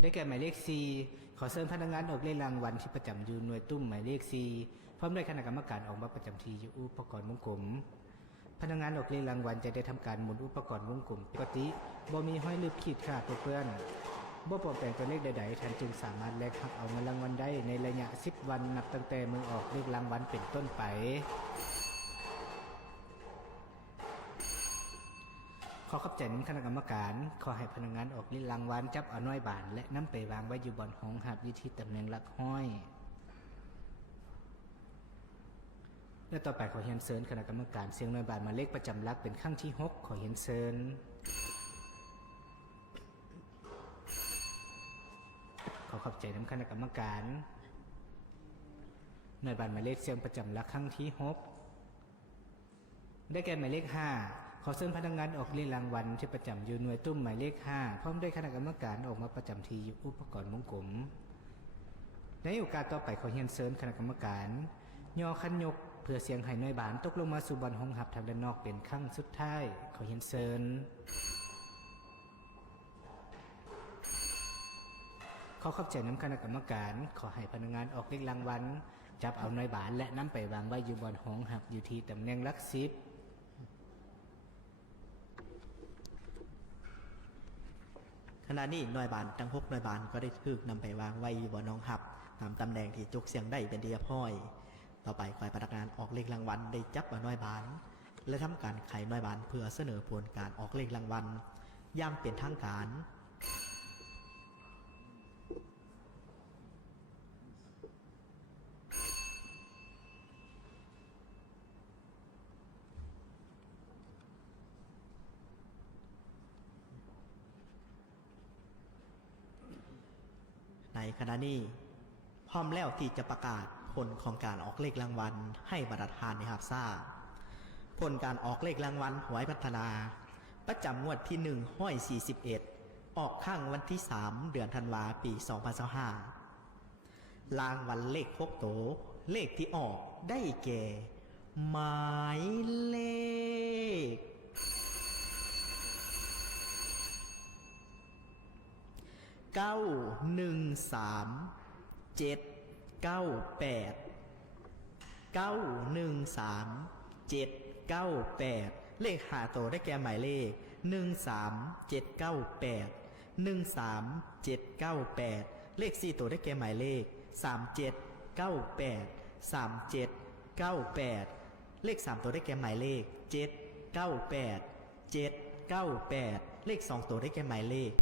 ได้แก่หมายเลข4ขอเชิญพนักงานออกเลขรางวัลที่ประจำอยู่หน่วยตุ้มหมายเลข4พร้อมด้วยคณะกรรมการออกมาประจำที่อยู่อุปกรณ์วงกลมพนักงานออกเลขรางวัลจะได้ทำการหมุนอุปกรณ์วงกลมปกติบ่มีห้อยลืบขีดขาดเปื้อนบ่ปลอมแปลงตัวเลขใดๆท่านจึงสามารถแลกรับเอาเงินรางวัลได้ในระยะ10วันนับตั้งแต่มือออกเลขรางวัลเป็นต้นไปขอขอบใจคณะกรรมการขอให้พนักงานออกเลขรางวัลจับเอาน้อยบานและนำไปวางไว้อยู่บนห้องหับอยู่ที่ตำแหน่งหลักห้อยและต่อไปขอเฮียนเซินคณะกรรมการเสียงน้อยบานมาเลขประจำหลักเป็นครั้งที่6ขอเฮียนเซินขอขอบใจคณะกรรมการน้อยบานมาเลขเสียงประจำหลักครั้งที่6ได้แก่หมายเลข5ขอเชิญพนักงานออกเลขรางวัลที่ประจำอยู่หน่วยตุ้มหมายเลข5พร้อมด้วยคณะกรรมการออกมาประจำที่อยู่อุปกรณ์วงกลมในโอกาสต่อไปขอเฮียนเชิญคณะกรรมการย่อคันยกเพื่อเสียงให้น้อยบานตกลงมาสู่บนห้องหับทางด้านนอกเป็นครั้งสุดท้ายขอเฮียนเชิญขอขอบใจคณะกรรมการขอให้พนักงานออกเลขรางวัลจับเอาน้อยบานและนำไปวางไว้อยู่บนห้องหับอยู่ที่ตำแหน่งหลัก10ขณะนี้หน่วยบานทั้ง6หน่วยบานก็ได้ถูกนำไปวางไว้บนน้องหับตามตำแหน่งที่จุกเสียงได้เป็นเรียบร้อยต่อไปฝ่ายพนักงานออกเลขรางวัลได้จับเอาหน่วยบานและทำการไขหน่วยบานเพื่อเสนอผลการออกเลขรางวัลอย่างเป็นทางการในขณะนี้พร้อมแล้วที่จะประกาศผลของการออกเลขรางวัลให้บรรดาทานในรับทราบผลการออกเลขรางวัลหวยพัฒนาประจำงวดที่141ออกข้างวันที่3เดือนธันวาปี2025รางวัลเลข6โตเลขที่ออกได้แก่หมายเลข913-798 เลข5โตได้แก่หมายเลข13798 เลข4โตได้แก่หมายเลข3798 เลข3โตได้แก่หมายเลข798 เลข2โตได้แก่หมายเลข